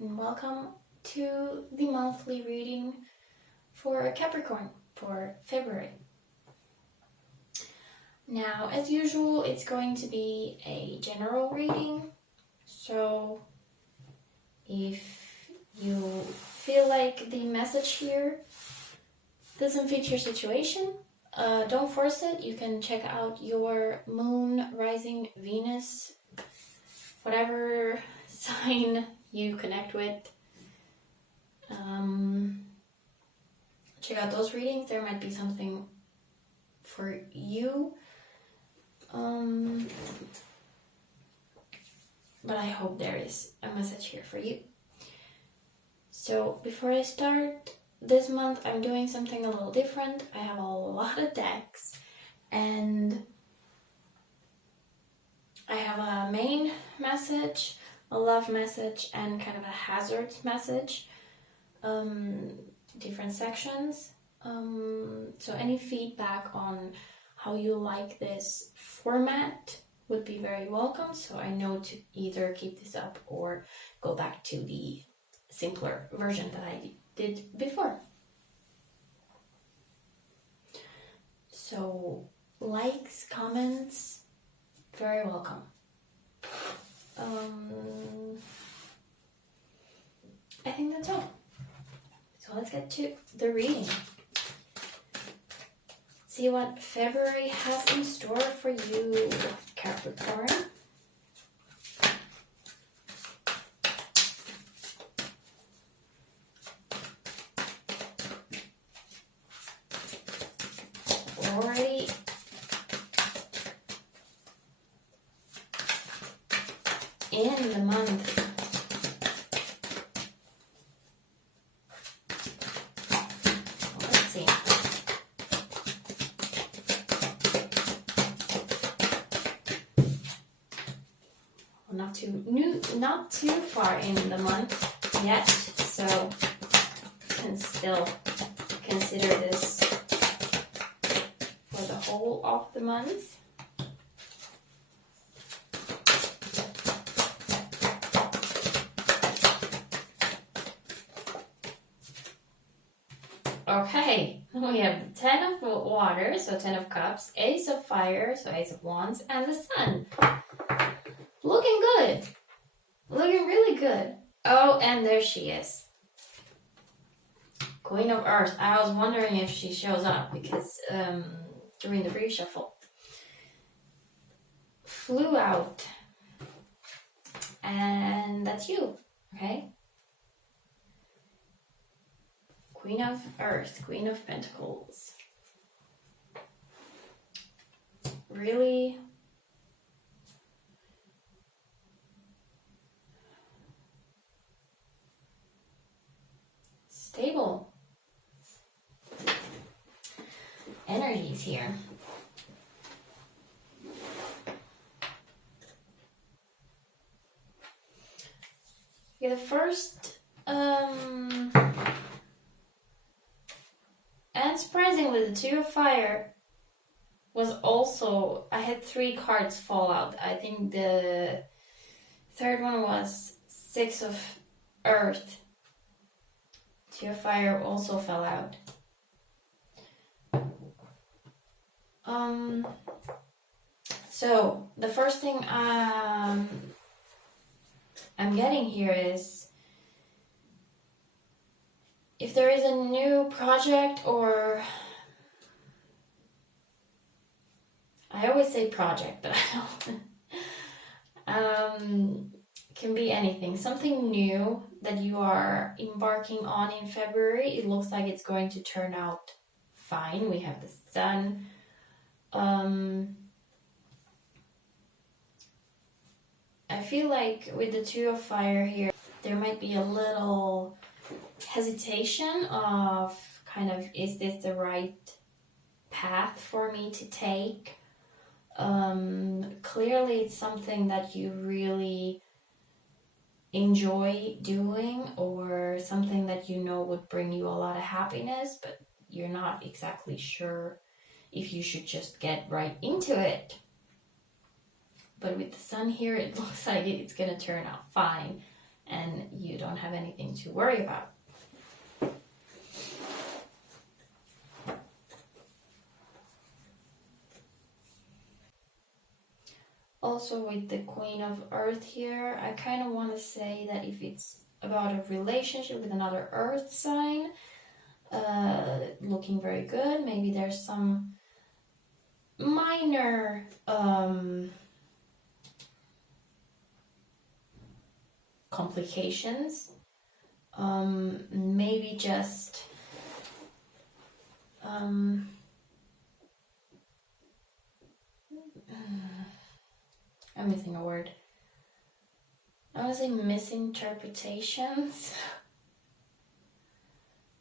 and welcome to the monthly reading for Capricorn for February. Now, as usual, it's going to be a general reading, so if you feel like the message here doesn't fit your situation, don't force it. You can check out your moon, rising, Venus, whatever sign you connect with. Check out those readings. There might be something for you. But I hope there is a message here for you. So before I start, this month I'm doing something a little different. I have a lot of decks and I have a main message, a love message, and kind of a hazards message. Different sections. So any feedback on how you like this format would be very welcome. So I know to either keep this up or go back to the simpler version that I did before. So likes, comments, very welcome. I think that's all. So let's get to the reading. See what February has in store for you, Capricorn. Already in the month. Let's see. Not too far in the month yet, so you can still consider this for the whole of the month. Okay, we have 10 of water, so 10 of cups, ace of fire, so ace of wands, and the sun. Looking good. Looking really good. Oh, and there she is. Queen of Earth. I was wondering if she shows up because during the reshuffle flew out. And that's you, okay? Queen of Earth, Queen of Pentacles. Really stable energies here. Okay, the first and surprisingly, the Two of Fire was also, I had 3 cards fall out. I think the third one was Six of Earth. Two of Fire also fell out. So the first thing I'm getting here is if there is a new project, or I always say project, but I don't. Can be anything, something new that you are embarking on in February. It looks like it's going to turn out fine. We have the sun. I feel like with the Two of Fire here, there might be a little hesitation of kind of, is this the right path for me to take? Clearly it's something that you really enjoy doing, or something that you know would bring you a lot of happiness, but you're not exactly sure if you should just get right into it. But with the sun here, it looks like it's gonna turn out fine. and you don't have anything to worry about. Also with the Queen of Earth here, I kind of want to say that if it's about a relationship with another Earth sign, looking very good. Maybe there's some minor complications. Maybe just I'm missing a word. I want to say misinterpretations.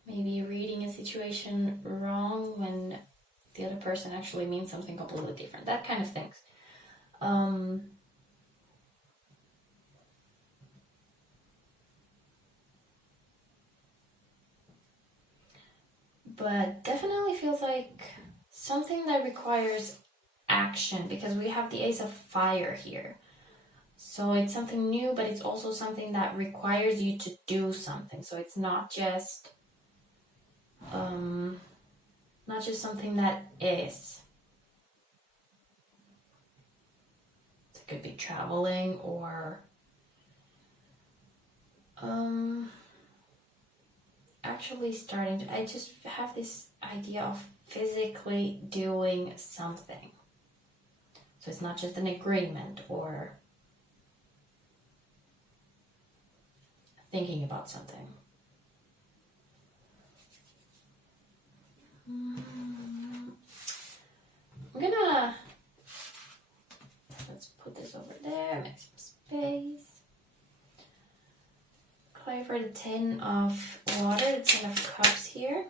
Maybe reading a situation wrong when the other person actually means something completely different. That kind of things. But definitely feels like something that requires action, because we have the Ace of Fire here. So it's something new, but it's also something that requires you to do something. So it's not just something that is. It could be traveling or actually starting to, I just have this idea of physically doing something. So it's not just an agreement or thinking about something. Let's put this over there, make some space. Play for the Ten of Water, the Ten of Cups here.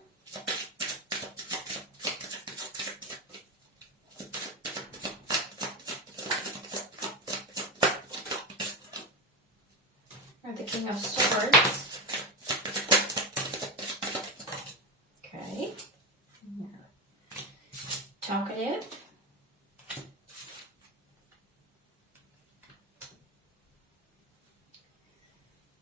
Or the King of Swords. Okay. Talkative.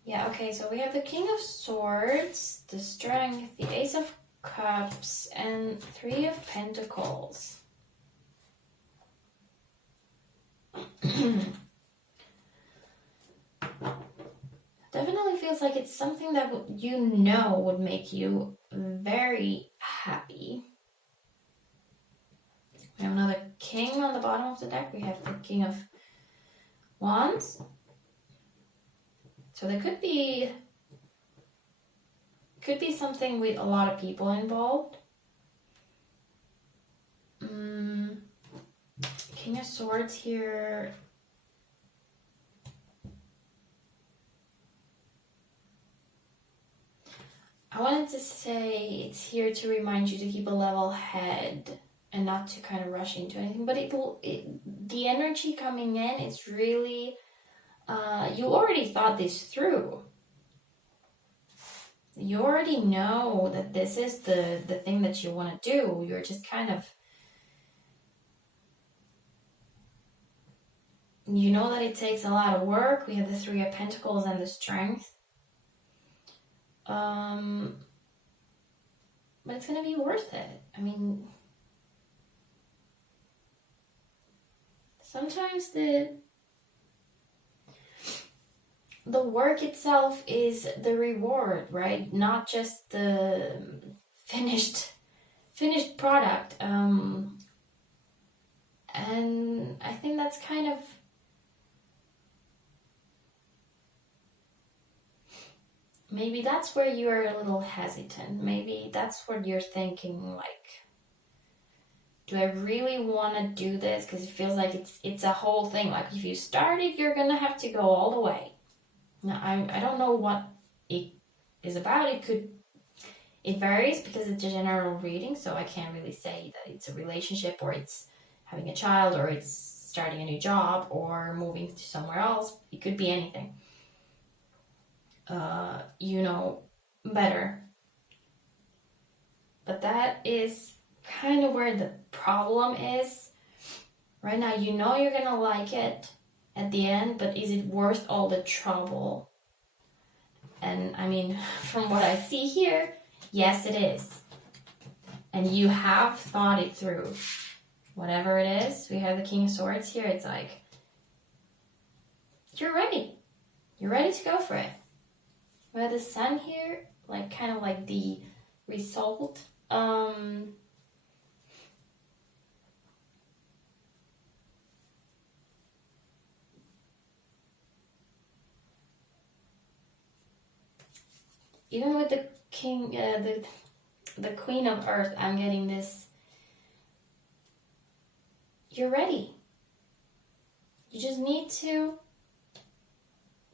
Yeah, okay, so we have the King of Swords, the Strength, the Ace of Cups, and Three of Pentacles. Definitely feels like it's something that you know would make you very happy. We have another King on the bottom of the deck. We have the King of Wands. So there could be something with a lot of people involved. King of Swords here. I wanted to say it's here to remind you to keep a level head and not to kind of rush into anything. But the energy coming in is really, you already thought this through. You already know that this is the thing that you want to do. You're just kind of, you know that it takes a lot of work. We have the Three of Pentacles and the Strength. But it's going to be worth it. I mean, sometimes the work itself is the reward, right? Not just the finished product. And I think that's kind of, maybe that's where you're a little hesitant. Maybe that's what you're thinking, like, do I really want to do this? Because it feels like it's a whole thing. Like, if you start it, you're going to have to go all the way. Now, I don't know what it is about. It varies because it's a general reading, so I can't really say that it's a relationship or it's having a child or it's starting a new job or moving to somewhere else. It could be anything. You know better. But that is kind of where the problem is. Right now, you know you're gonna like it at the end, but is it worth all the trouble? And I mean, from what I see here, yes, it is. And you have thought it through. Whatever it is, we have the King of Swords here. It's like, you're ready. You're ready to go for it. We have the Sun here, like kind of like the result. Even with the King, the Queen of Earth, I'm getting this. You're ready. You just need to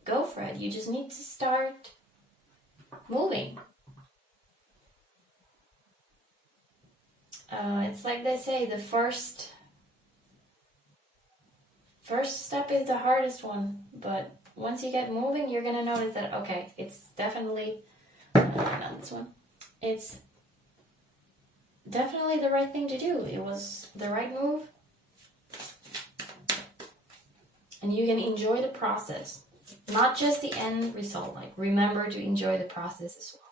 go for it. You just need to start moving. It's like they say, the first step is the hardest one, but once you get moving, you're gonna notice that, okay, it's definitely not this one. It's definitely the right thing to do. It was the right move. And you can enjoy the process, not just the end result. Like, remember to enjoy the process as well.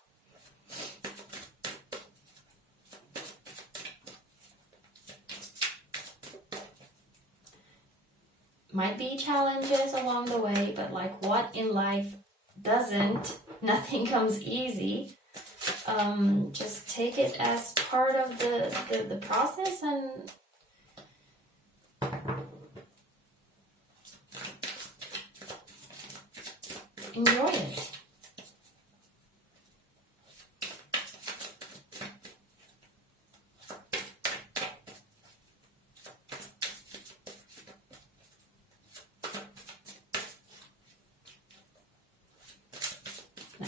Might be challenges along the way, but like, what in life doesn't? Nothing comes easy. Just take it as part of the process and enjoy it.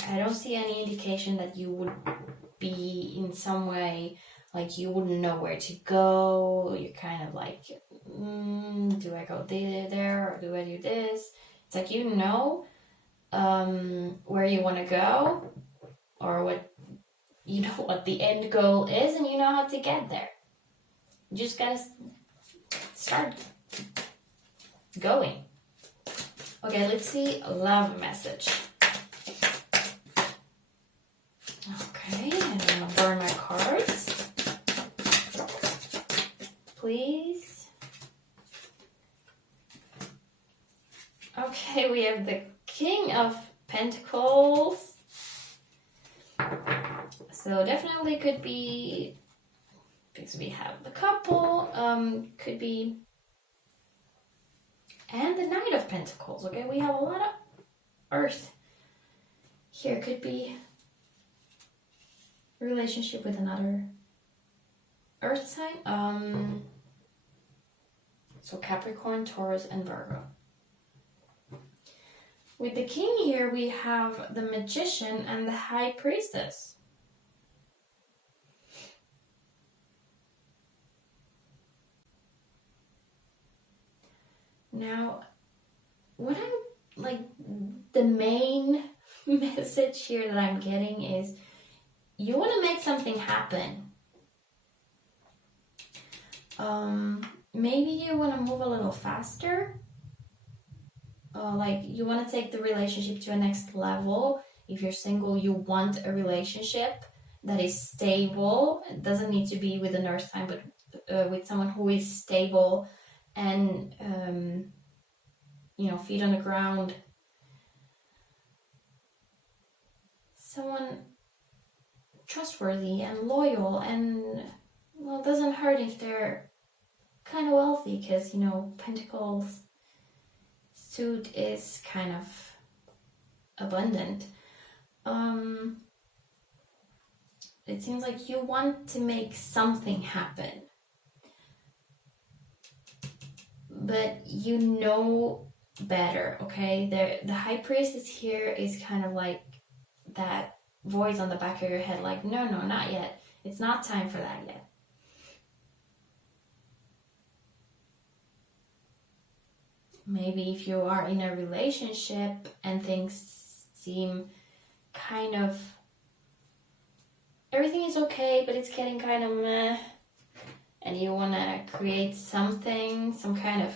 I don't see any indication that you would be in some way, like you wouldn't know where to go. You're kind of like, do I go there or do I do this? It's like, you know, where you want to go, or what, you know what the end goal is, and you know how to get there. You just gotta start going. Okay, let's see a love message. Okay, I'm gonna burn my cards. Please. Okay, we have the King of Pentacles. So definitely could be, because we have the couple, could be, and the Knight of Pentacles. Okay, we have a lot of earth here. Could be relationship with another earth sign. So Capricorn, Taurus, and Virgo. With the King here, we have the Magician and the High Priestess. Now, what I'm like, the main message here that I'm getting is, you want to make something happen. Maybe you want to move a little faster. Like, you want to take the relationship to a next level. If you're single, you want a relationship that is stable. It doesn't need to be with an earth sign, but with someone who is stable and, feet on the ground. Someone trustworthy and loyal, and, well, it doesn't hurt if they're kind of wealthy, because, Pentacles suit is kind of abundant. It seems like you want to make something happen, but you know better. Okay, the High Priestess here is kind of like that voice on the back of your head, like, no, not yet. It's not time for that yet. Maybe if you are in a relationship and things seem kind of, everything is okay, but it's getting kind of meh, and you want to create something, some kind of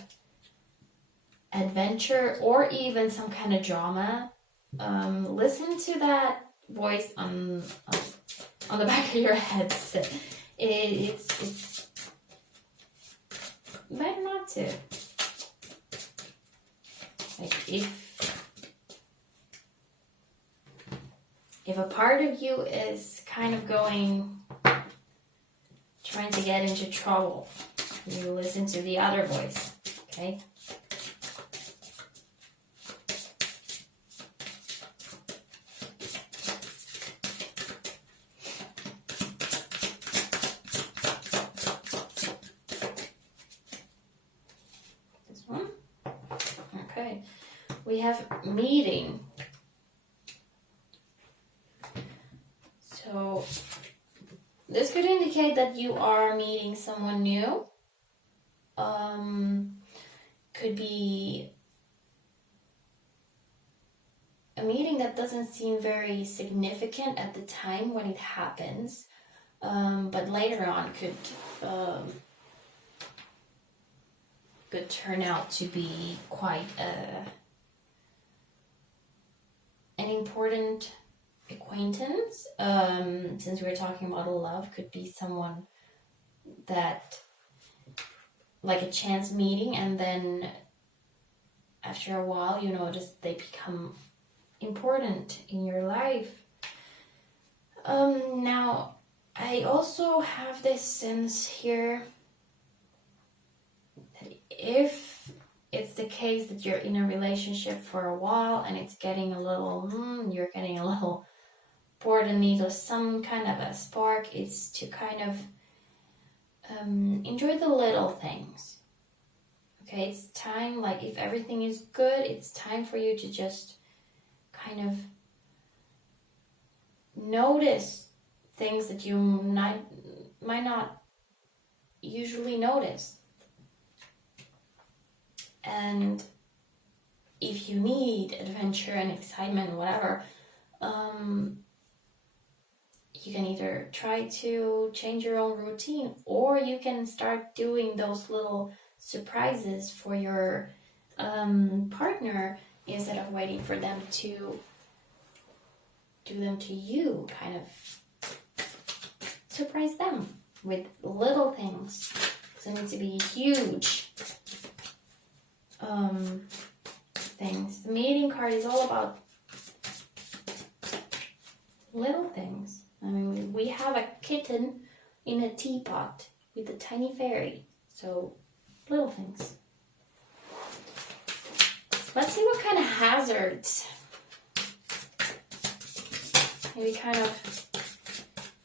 adventure, or even some kind of drama, listen to that voice on the back of your head. It's better not to. Like if a part of you is kind of trying to get into trouble, you listen to the other voice, okay? This one. Okay. We have meeting. So this could indicate that you are meeting someone new. Could be a meeting that doesn't seem very significant at the time when it happens, but later on could turn out to be quite an important acquaintance. Since we're talking about love, could be someone that, like a chance meeting, and then after a while you notice they become important in your life. Now I also have this sense here that if it's the case that you're in a relationship for a while and it's getting a little you're getting a little bored and need some kind of a spark, it's to kind of enjoy the little things. Okay, it's time, like if everything is good, it's time for you to just kind of notice things that you might not usually notice. And if you need adventure and excitement, whatever, you can either try to change your own routine, or you can start doing those little surprises for your partner instead of waiting for them to do them to you. Kind of surprise them with little things. It doesn't need to be huge things. The meeting card is all about little things. I mean, we have a kitten in a teapot with a tiny fairy. So, little things. Let's see what kind of hazards. Maybe kind of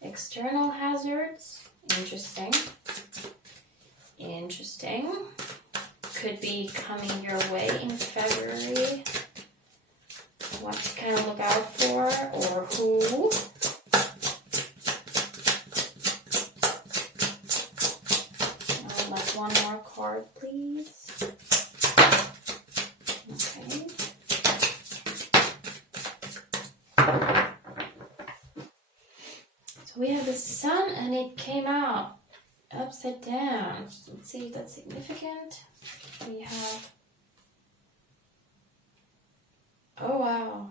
external hazards. Interesting. Interesting. Could be coming your way in February. What to kind of look out for, or who. One more card, please. Okay. So we have the sun, and it came out upside down. Let's see if that's significant. We have... Oh, wow.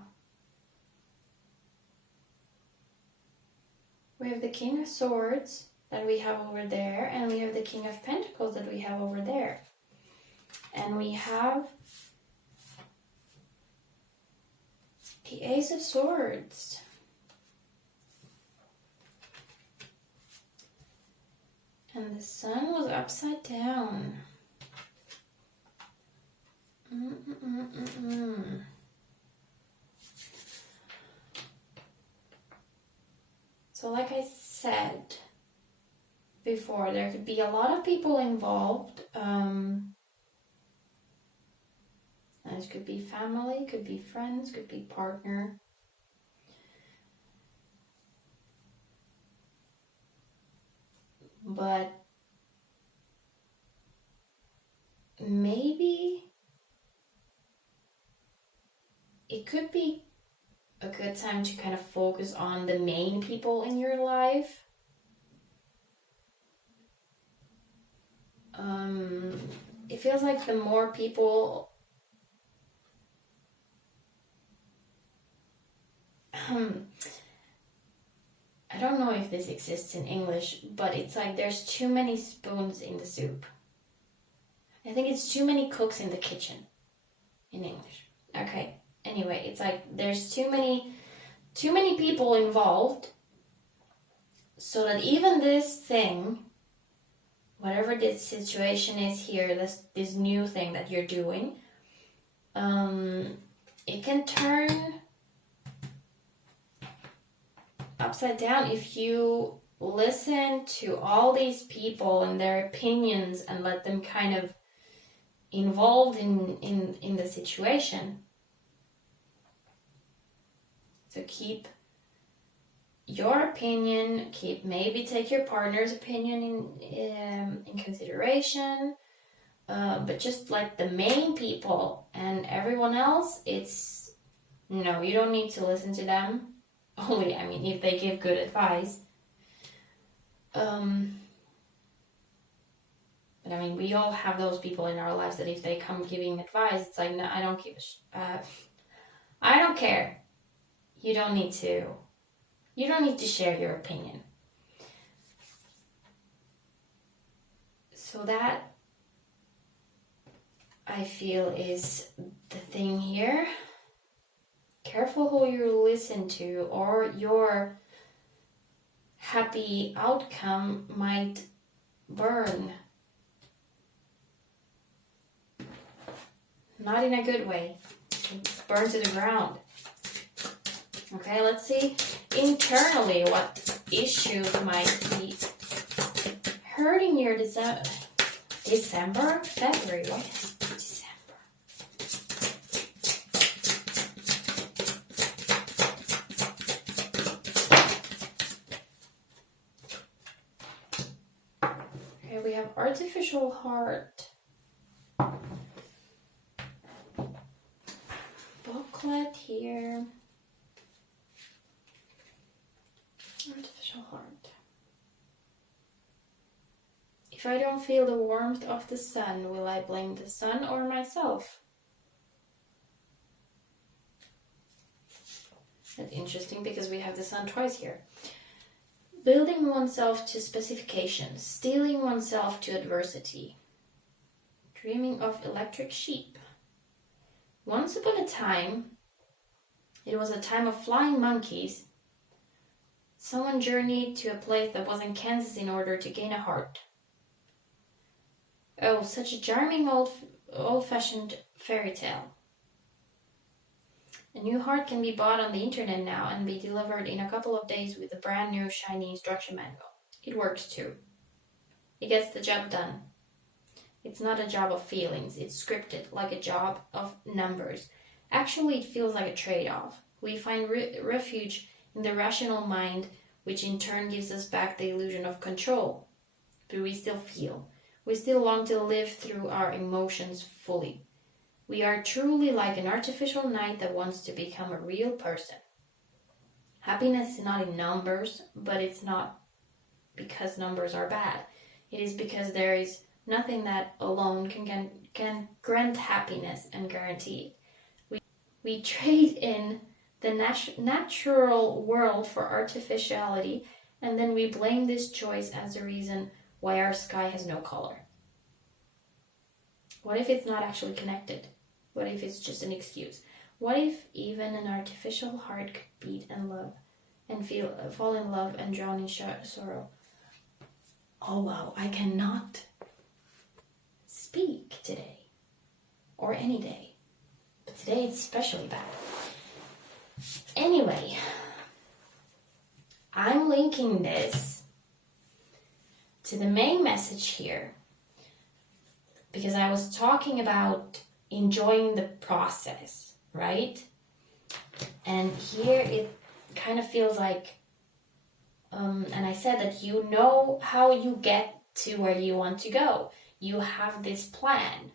We have the King of Swords that we have over there, and we have the King of Pentacles that we have over there. And we have the Ace of Swords. And the sun was upside down. So like I said before, there could be a lot of people involved. It could be family, could be friends, could be partner. But maybe it could be a good time to kind of focus on the main people in your life. It feels like the more people I don't know if this exists in English, but it's like there's too many spoons in the soup. I think it's too many cooks in the kitchen in English. Okay, anyway, it's like there's too many people involved, so that even this thing, whatever this situation is here, this new thing that you're doing, it can turn upside down if you listen to all these people and their opinions and let them kind of involved in the situation. So keep your opinion, maybe take your partner's opinion in consideration, but just like the main people and everyone else, no, you don't need to listen to them. Only, I mean, if they give good advice. But I mean, we all have those people in our lives that if they come giving advice, it's like, no, I don't give I don't care. You don't need to share your opinion. So that, I feel, is the thing here. Careful who you listen to, or your happy outcome might burn. Not in a good way. It burns to the ground. Okay, let's see internally what issues might be hurting your February. What is December? Okay, we have artificial heart. Booklet here. Artificial heart. If I don't feel the warmth of the sun, will I blame the sun or myself? That's interesting because we have the sun twice here. Building oneself to specifications, steeling oneself to adversity. Dreaming of electric sheep. Once upon a time, it was a time of flying monkeys. Someone journeyed to a place that was in Kansas in order to gain a heart. Oh, such a charming old-fashioned fairy tale. A new heart can be bought on the internet now and be delivered in a couple of days with a brand new shiny instruction manual. It works too. It gets the job done. It's not a job of feelings. It's scripted, like a job of numbers. Actually, it feels like a trade-off. We find refuge in the rational mind, which in turn gives us back the illusion of control. But we still feel. We still long to live through our emotions fully. We are truly like an artificial knight that wants to become a real person. Happiness is not in numbers, but it's not because numbers are bad. It is because there is nothing that alone can grant happiness and guarantee it. We trade in the natural world for artificiality, and then we blame this choice as the reason why our sky has no color. What if it's not actually connected? What if it's just an excuse? What if even an artificial heart could beat and love and fall in love and drown in sorrow? Oh wow, I cannot speak today. Or any day. But today it's especially bad. Anyway, I'm linking this to the main message here because I was talking about enjoying the process, right? And here it kind of feels like, and I said that you know how you get to where you want to go. You have this plan.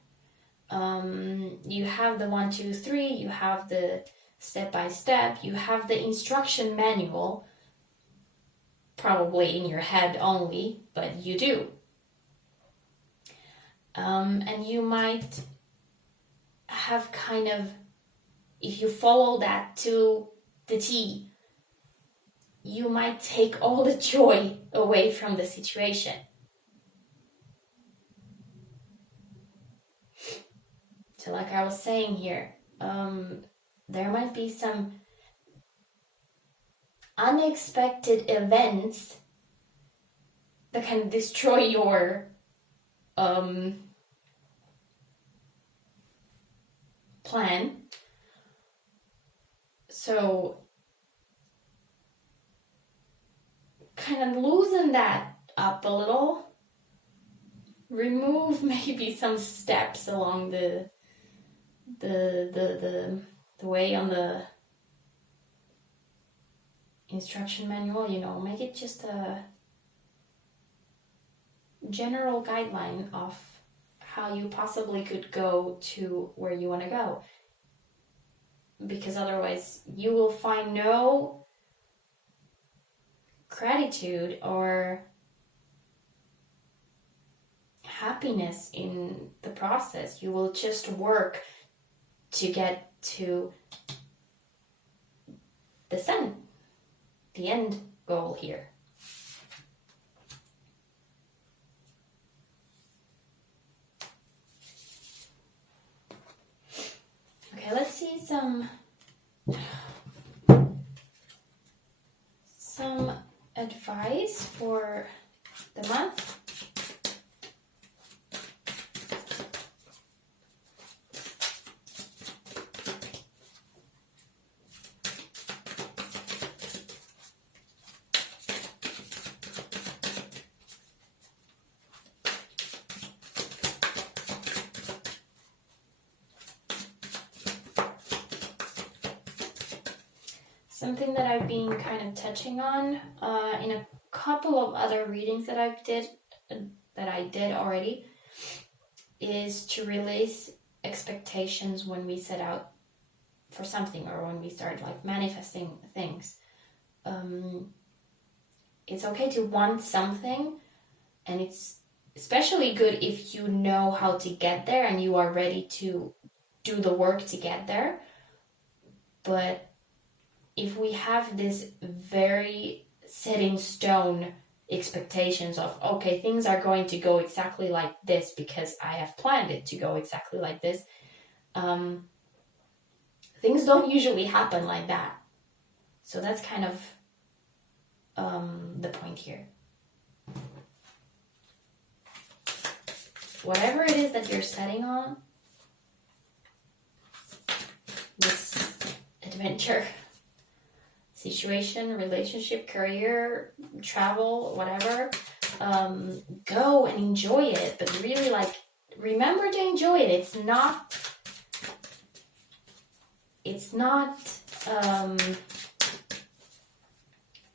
You have the 1, 2, 3, you have the step-by-step, you have the instruction manual, probably in your head only, but you do. And you might have kind of, if you follow that to the T, you might take all the joy away from the situation. So like I was saying here, there might be some unexpected events that can destroy your plan. So kind of loosen that up a little. Remove maybe some steps along the way on the instruction manual, you know, make it just a general guideline of how you possibly could go to where you want to go. Because otherwise you will find no gratitude or happiness in the process. You will just work to get to the sun, the end goal here. Okay, let's see some advice for the month. Something that I've been kind of touching on in a couple of other readings that I did already is to release expectations when we set out for something or when we start like manifesting things. It's okay to want something, and it's especially good if you know how to get there and you are ready to do the work to get there. But if we have this very set in stone expectations of, okay, things are going to go exactly like this because I have planned it to go exactly like this, things don't usually happen like that. So that's kind of the point here. Whatever it is that you're setting on, this adventure, situation, relationship, career, travel, whatever, go and enjoy it. But really, like, remember to enjoy it. It's not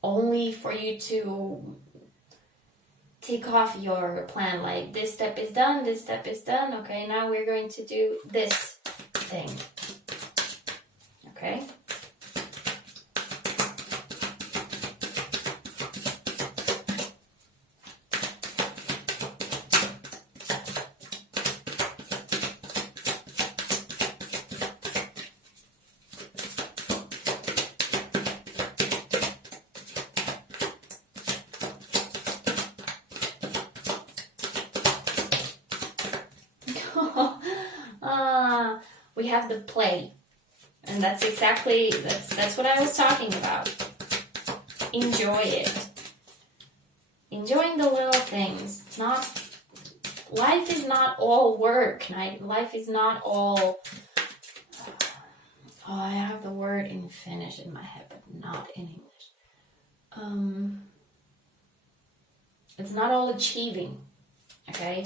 only for you to tick off your plan, like this step is done, this step is done, okay, now we're going to do this thing. Okay? We have the play, and that's exactly that's what I was talking about. Enjoy it. Enjoying the little things. Life is not all work. Life is not all. Oh, I have the word in Finnish in my head, but not in English. It's not all achieving. Okay.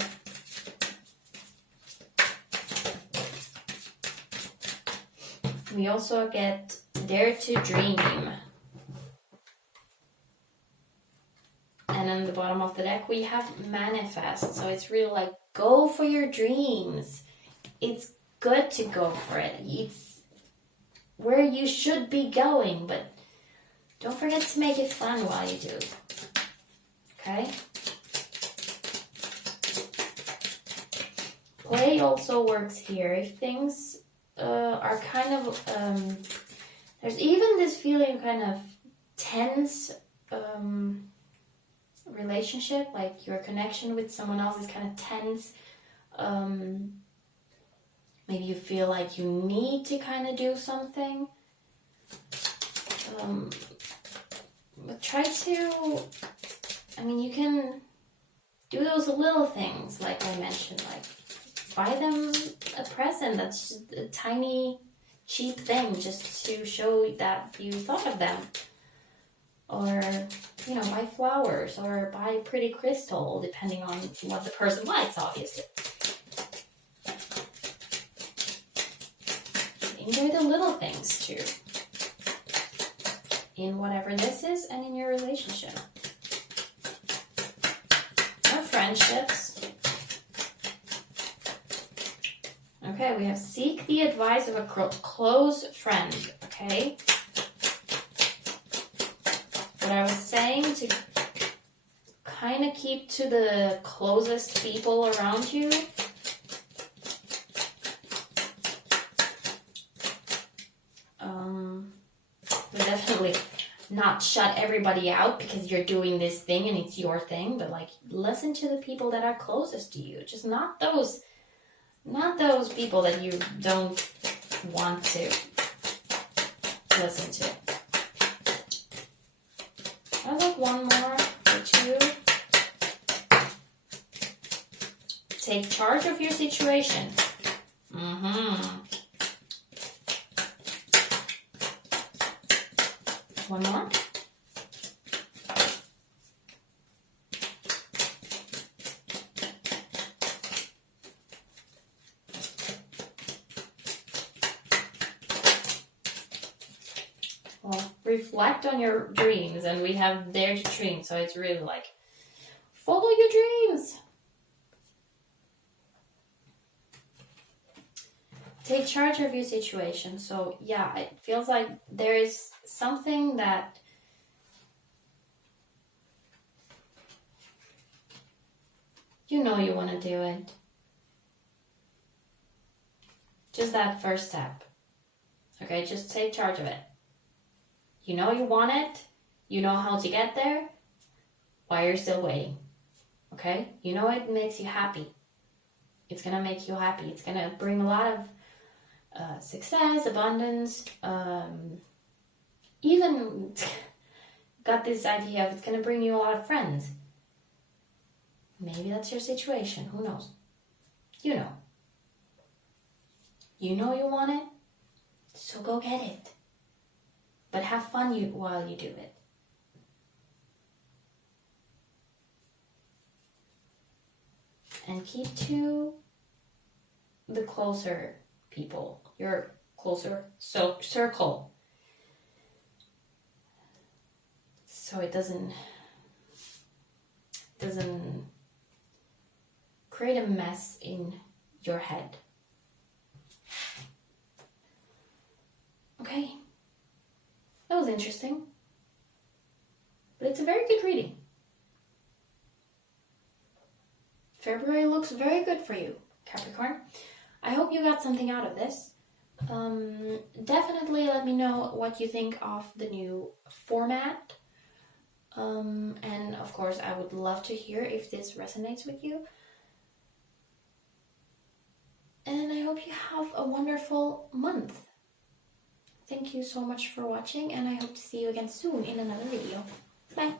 We also get Dare to Dream. And on the bottom of the deck we have Manifest. So it's really like, go for your dreams. It's good to go for it. It's where you should be going, but don't forget to make it fun while you do. Okay? Play also works here. If things are kind of, there's even this feeling of kind of tense relationship, like your connection with someone else is kind of tense. Maybe you feel like you need to kind of do something. But try to, I mean, you can do those little things, like I mentioned, like buy them a present that's just a tiny, cheap thing just to show that you thought of them. Or, you know, buy flowers or buy a pretty crystal, depending on what the person likes, obviously. Enjoy the little things too, in whatever this is and in your relationship or friendships. Okay, we have seek the advice of a close friend. Okay, what I was saying, to kind of keep to the closest people around you. Definitely not shut everybody out because you're doing this thing and it's your thing, but like listen to the people that are closest to you. Just not those people that you don't want to listen to. I like one more or two. Take charge of your situation. One more. Well, reflect on your dreams, and we have Dare to Dream, so it's really like, follow your dreams. Take charge of your situation. So yeah, it feels like there is something that you know you want to do it. Just that first step. Okay, just take charge of it. You know you want it. You know how to get there. Why you're still waiting. Okay? You know it makes you happy. It's going to make you happy. It's going to bring a lot of success, abundance, even got this idea of it's going to bring you a lot of friends. Maybe that's your situation. Who knows? You know. You know you want it, so go get it. But have fun while you do it. And keep to the closer people, your closer circle, so it doesn't create a mess in your head. Okay, that was interesting, but it's a very good reading. February looks very good for you, Capricorn. I hope you got something out of this. Definitely let me know what you think of the new format. And of course, I would love to hear if this resonates with you. And I hope you have a wonderful month. Thank you so much for watching, and I hope to see you again soon in another video. Bye!